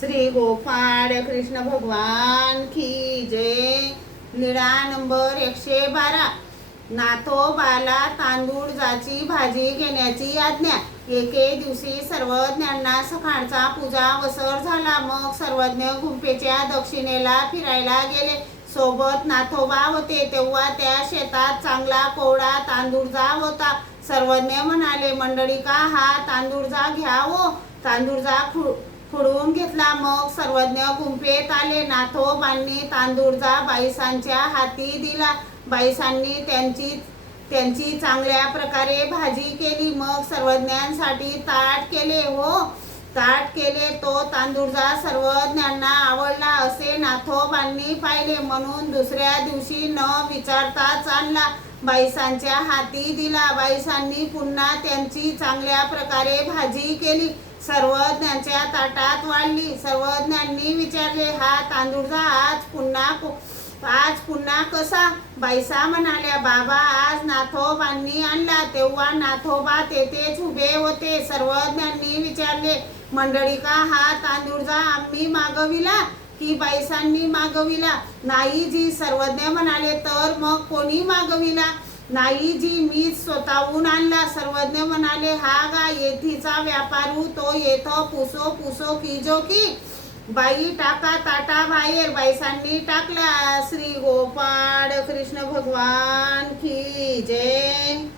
श्री गोपाळ कृष्ण भगवान की जय। निळा नंबर 112। नाथोबाला तांदूळ जाची भाजी घेण्याची आज्ञा। एके दिवशी सर्वज्ञांना सकाळचा पूजा वसर झाला। मग सर्वज्ञ गुंफेच्या दक्षिणेला फिरायला गेले। सोबत नाथोबा होते। तेव्हा त्या शेतात चांगला कोवळा तांदूळजा होता। सर्वज्ञ म्हणाले, मंडळीका, हा तांदूळजा घ्या हो। तांदूळजा खुडवून घेतला। मग सर्वज्ञ गुंफेत आले। नाथोबांनी तांदूळजा बाईसांच्या हाती दिला। बाईसांनी त्यांची चांगल्या प्रकारे भाजी केली। मग सर्वज्ञांसाठी ताट केले ताट केले। तो तांदूळजा सर्वज्ञांना आवडला असे नाथोबांनी पाहिले, म्हणून दुसऱ्या दिवशी न विचारताच आणला, बाईसांच्या हाती दिला। बाईसांनी पुन्हा त्यांची चांगल्या प्रकारे भाजी केली, सर्वज्ञांच्या ताटात वाढली। सर्वज्ञांनी विचारले, हा तांदूळजा आज पुन्हा कसा? बाईसा म्हणाल्या, बाबा, आज नाथोबांनी आणला। तेव्हा नाथोबा तेथेच उभे होते। सर्वज्ञांनी विचारले, मंडळीका, हा तांदूळजा आम्ही मागविला की बाईसांनी मागविला? नाही जी। सर्वज्ञ म्हणाले, तर मग कोणी मागविला? नाही जी, मीच स्वतःहून आणला। सर्वज्ञ म्हणाले, हा गा येथीचा व्यापारू, तो येथ पुसो कीजो की? बाई, टाका ताटा बाहेर। बाईसांनी टाकला। श्री गोपाळ कृष्ण भगवान की जय।